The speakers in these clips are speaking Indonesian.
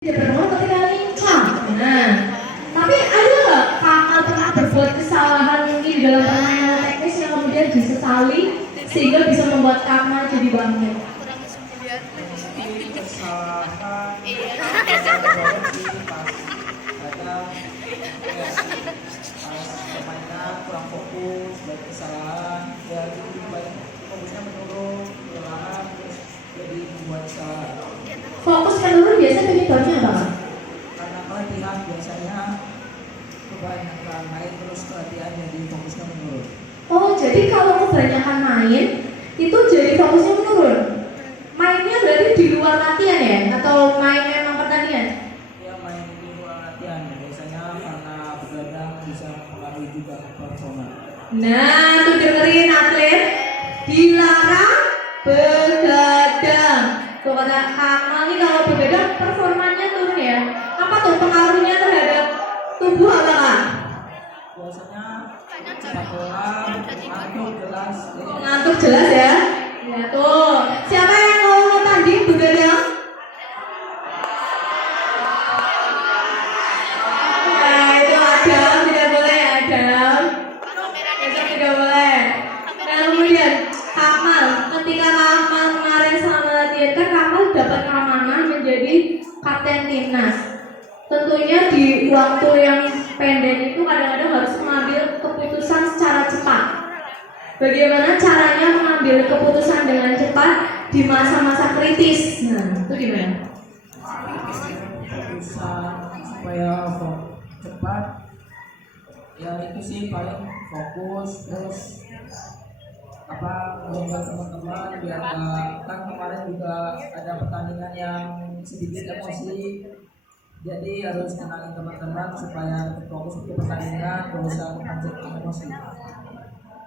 Bertemu ketika lincah. Nah, tapi ada nggak kakak pernah berbuat kesalahan mungkin di dalam permainan teknis yang kemudian disesali sehingga bisa membuat kakak jadi bangkit? Permainan kurang fokus, banyak kesalahan, ya jadi banyak fokusnya menurun, kelelahan, terus jadi membuat kesalahan. Fokus menurun biasanya penyebabnya apa? Karena pelatihan biasanya kebanyakan main terus pelatihan jadi fokusnya menurun. Oh, jadi kalau kebanyakan main itu jadi fokusnya menurun. Mainnya berarti di luar latihan ya? Atau main memang pertandingan? Ya main di luar latihan biasanya karena begadang bisa mempengaruhi juga performa. Nah, tuh dengerin atlet, dilarang begadang. Tuh kata Kamal nih, kalau begadang performanya turun ya. Apa tuh pengaruhnya terhadap tubuh apa Kak? Biasanya cepat lelah, ngantuk jelas. Ngantuk jelas ya. Ya tuh, siapa yang mau tanding begadang? Nah, itu Adam, tidak boleh Adam. Besok tidak boleh. Nah, kemudian Kamal, ketika Kamal kemarin selama latihan kan Kamal dapat keamanan menjadi kapten timnas. Tentunya di waktu yang pendek itu kadang-kadang harus mengambil keputusan secara cepat. Bagaimana caranya mengambil keputusan dengan cepat di masa-masa kritis? Nah, itu gimana? Keputusan supaya cepat ya itu sih paling fokus terus menjaga teman-teman biar kan kemarin juga ada pertandingan yang sedikit emosi, jadi harus tenangin teman-teman supaya fokus ke pertandingan, gak usah kepancing emosi.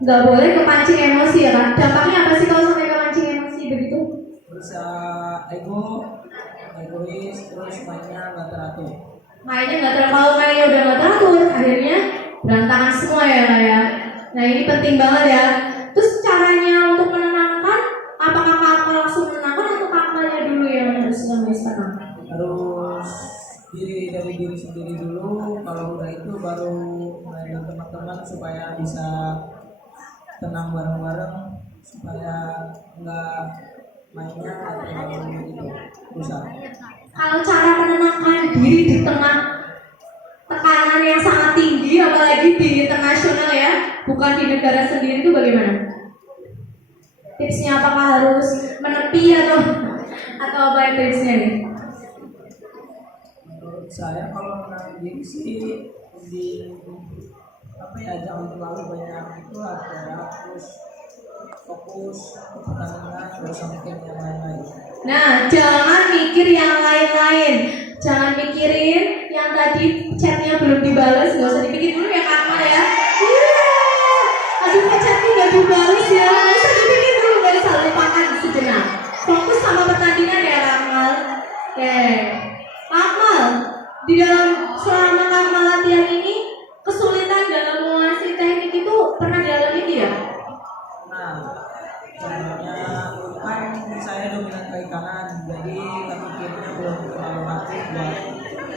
Nggak boleh kepancing emosi ya kan? Dampaknya apa sih kalau sampai kepancing emosi begitu? Bisa egois, terus mainnya nggak teratur. Mainnya nggak teratur, kalau mainnya udah nggak teratur, akhirnya berantakan semua ya Kak ya. Nah ini penting banget ya. Terus caranya untuk menenangkan, apakah kakak langsung menenangkan atau kakaknya dulu yang harus tenang? Harus dari diri sendiri dulu, kalau udah itu baru main dengan teman-teman supaya bisa tenang bareng-bareng, supaya nggak mainnya terlalu itu susah. Kalau cara menenangkan diri di tengah tekanan yang sangat tinggi, apalagi di internasional ya, bukan di negara sendiri, itu bagaimana? Tipsnya apakah harus menepi atau apa yang tipsnya nih? Menurut saya kalau menang diri sih di jangan terlalu banyak itu ada, terus fokus ke pertandingan, terus mikirin yang lain-lain. Nah, jangan mikir yang lain-lain. Jangan mikirin yang tadi chatnya belum dibalas, nggak usah dipikirin dulu ya Kakak ya. Aduh, kok chatnya nggak dibalas ya? Nggak usah dipikirin dulu, nggak usah, lupakan sejenak. Fokus sama pertandingan ya Kamal. Oke, Kamal, di dalam selama Kamal latihan ini kesulitan dalam menguasai teknik itu pernah dialami tidak? Nah, contohnya kan saya dominan kaki kanan, jadi kaki kirinya belum terlalu aktif buat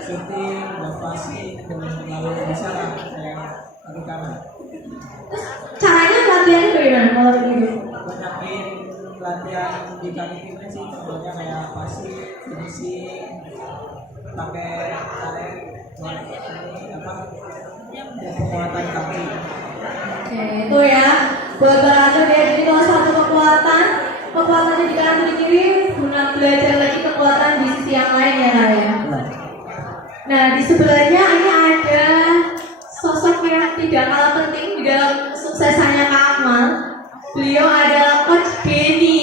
shooting, buat passing, belum terlalu bisa lah saya kaki kanan. Terus caranya latihannya bagaimana kalau begitu? Banyakin latihan di kaki kiri sih, contohnya kayak passing, finishing, pakai tarik, buat penguatan kaki. Oke, itu ya buat berlatih ya. Jadi kalau satu kekuatannya di kanan di kiri, guna belajar lagi kekuatan di sisi yang lain ya Kak ya. Nah di sebelahnya ini ada sosok yang tidak kalah penting di dalam suksesannya Kak Akmal. Beliau adalah Coach Benny.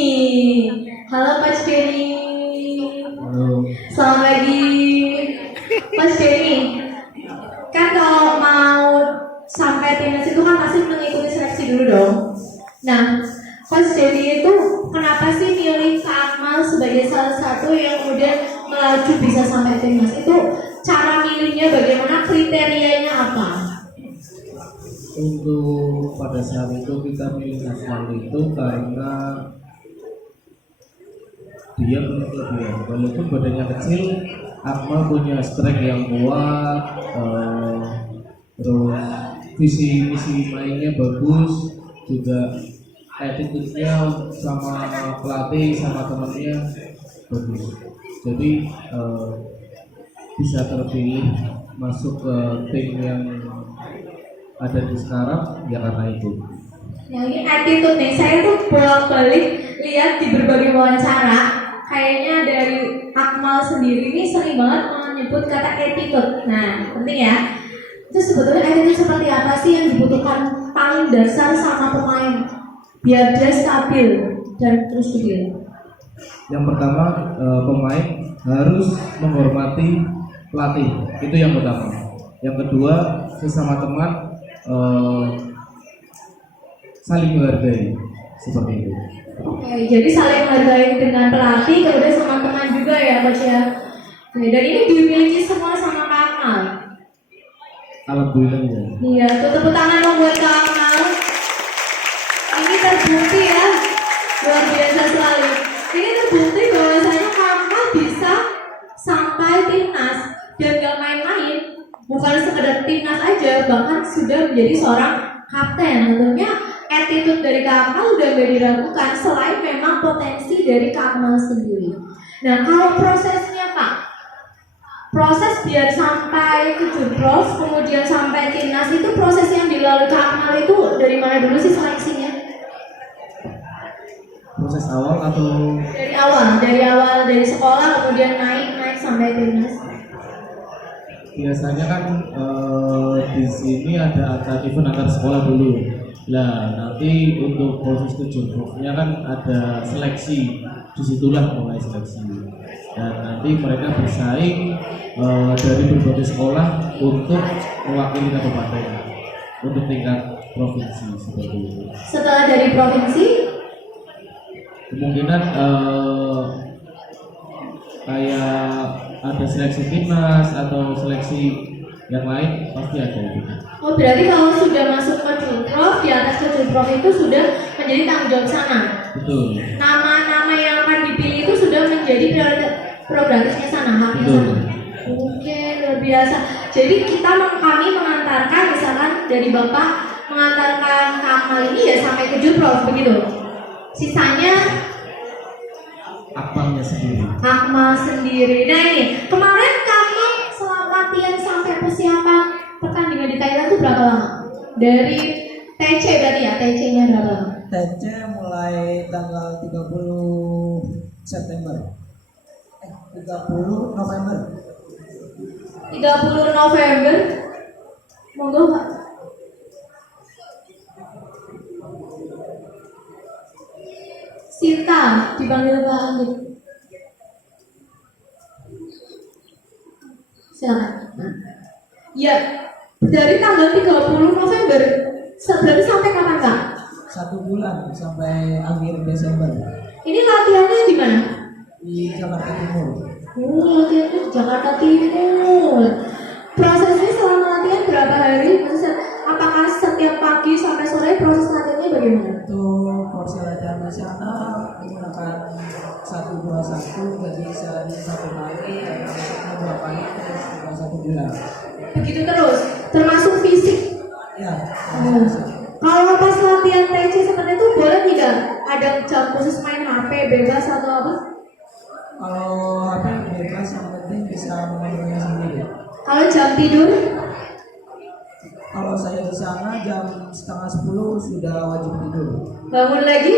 Halo Coach Benny. Halo. Selamat pagi Coach Benny. Kan kalau mau sampai timnas itu kan pasti mengikuti seleksi dulu dong. Nah, Coach Benny itu kenapa sih milih Kak Akmal sebagai salah satu yang kemudian melaju bisa sampai timnas? Itu cara milihnya bagaimana, kriterianya apa? Untuk pada saat itu kita milih Akmal itu karena dia punya kelebihan. Walaupun badannya kecil, Akmal punya strength yang kuat, terus visi misi mainnya bagus, juga attitude-nya sama pelatih sama temannya bagus. Jadi bisa terpilih masuk ke tim yang ada di sekarang ya karena itu. Yang ini attitude nih, saya tuh bolak-balik lihat di berbagai wawancara, kayaknya dari Akmal sendiri ini sering banget menyebut kata attitude. Nah, penting ya. Itu sebetulnya attitude seperti apa sih yang dibutuhkan paling dasar sama pemain biar dia stabil dan terus stabil? Yang pertama pemain harus menghormati pelatih, itu yang pertama. Yang kedua sesama teman saling menghargai, seperti itu. Oke, jadi saling menghargai dengan pelatih, kemudian sama teman juga ya coach ya. Oke, dan ini dimiliki semua sama Kak Akmal. Alhamdulillah ya. Iya, tuh tepuk tangan dong buat Kak Akmal. Ini terbukti ya, luar biasa sekali. Ini terbukti bahwasanya Kak Akmal bisa sampai timnas dan gak main-main, bukan sekedar timnas aja, bahkan sudah menjadi seorang kapten. Tentunya attitude dari Kak Akmal udah gak diragukan selain memang potensi dari Kak Akmal sendiri. Nah, kalau prosesnya Kak, proses biar sampai ke Jurpros kemudian sampai timnas itu proses yang dilalui Kak Akmal itu dari mana dulu sih seleksinya? Proses awal atau Dari awal dari sekolah kemudian naik sampai timnas. biasanya kan di sini ada event antar sekolah dulu. Nah, nanti untuk proses kejurprofnya kan ada seleksi, disitulah mulai seleksi. Dan nanti mereka bersaing dari berbagai sekolah untuk mewakili kabupaten untuk tingkat provinsi seperti itu. Setelah dari provinsi, Kemungkinan kayak ada seleksi timnas atau seleksi yang lain pasti ada itu. oh berarti kalau sudah masuk ke Jurprov, di atas ke Jurprov itu sudah menjadi tanggung jawab sana. Betul. Nama-nama yang akan dipilih itu sudah menjadi prerogatifnya sana, haknya Betul. sana. Oke, luar biasa. Jadi kami mengantarkan, misalkan dari Bapak mengantarkan Kak Akmal ini ya sampai ke Jurprov begitu. Sisanya Akmalnya sendiri. Akmal sendiri. Nah ini kemarin kami selama latihan sampai persiapan pertandingan di Thailand itu berapa lama? Dari TC berarti ya, TC-nya berapa lama? TC mulai tanggal 30 September 30 November 30 November. Monggo Pak. Sinta dipanggil Pak Anggit. Silakan. Ya, dari tanggal 30 November berarti sampai kapan Kak? 1 bulan sampai akhir Desember Ini latihannya di mana? di Jakarta Timur. Oh, latihannya di Jakarta Timur. Prosesnya selama latihan berapa hari? Maksudnya, apakah setiap pagi sampai sore proses latihannya bagaimana? Untuk porsi latihan nasional menggunakan 1-2-1, jadi sehari 1 kali, besoknya 2 kali, terus juga 1 bulan. Begitu terus, termasuk fisik. Ya, Kalau pas latihan TC seperti itu boleh tidak ada jam khusus main HP bebas atau apa? kalau HP bebas yang penting bisa memenuhi sendiri. Kalau jam tidur? Kalau saya di sana jam setengah 10 sudah wajib tidur. Bangun lagi?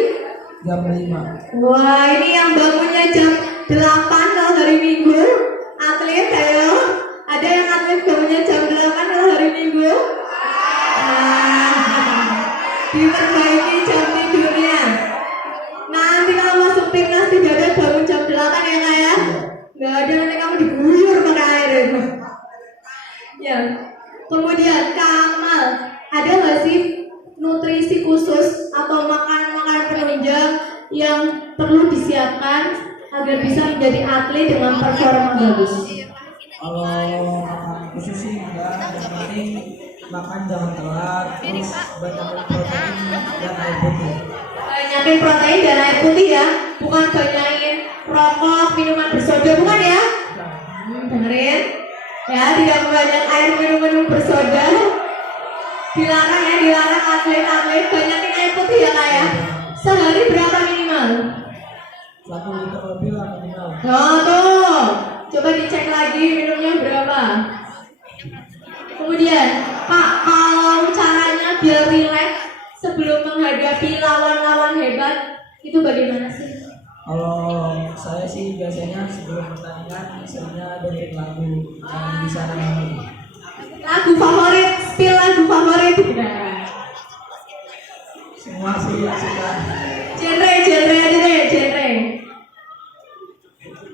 Jam 5. Wah, ini yang bangunnya jam 8 kalau hari Minggu. Atlet ayo. Ada yang atlet bangunnya jam 8 kalau hari Minggu? Diperbaiki jam tidurnya. Nanti kalau masuk timnas tidak ada bangun jam 8 ya Kak ya? Nggak ada, nanti kamu diguyur pakai air itu. Ya. Kemudian Kak Akmal, ada nggak sih nutrisi khusus atau makanan-makanan penunjang yang perlu disiapkan agar bisa menjadi atlet dengan performa bagus? Kalau makan khusus sih enggak, yang penting makan jangan telat, terus banyakin protein dan air putih. Banyakin protein dan air putih ya, bukan banyakin rokok, minuman bersoda, bukan ya? Dengerin ya, tidak membanyak air minum bersoda. Dilarang ya, dilarang atlet-atlet banyakin air putih ya kak ya. Sehari berapa minimal? 1 liter lebih lah minimal. Oh tuh, coba dicek lagi minumnya berapa. Kemudian Pak, kalau caranya biar rileks sebelum menghadapi lawan-lawan hebat itu bagaimana sih? Kalau saya sih biasanya sebelum pertandingan seringnya dengerin lagu yang bisa nyanyi. Lagu favorit, spill lagu favorit. Nah. Semua sih yang suka. Genre aja deh, genre.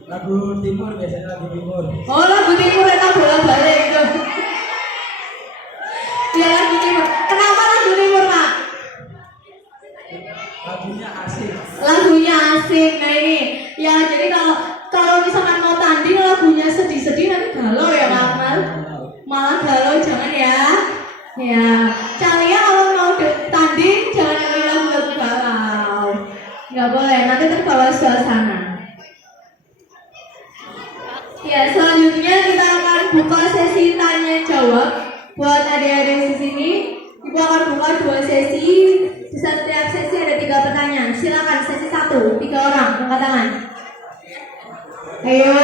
Lagu timur biasanya lagu timur. Oh lagu timur itu bola balik itu. Ya lagu timur. Kenapa lagu timur Pak? Lagunya asik. Lagunya asik. Nah ini, ya jadi kalau misalkan mau tanding lagunya sedih-sedih nanti galau ya Pak Akmal. Malah galau jangan ya. Ya, kalian kalau mau tanding jangan dengerin lagu-lagu galau. Nggak boleh, nanti terbawa suasana. Ya, selanjutnya kita akan buka sesi tanya jawab buat adik-adik di sini. Ibu akan buka 2 sesi. Di setiap sesi ada 3 pertanyaan. Silakan sesi 1, 3 orang angkat tangan. Ayo.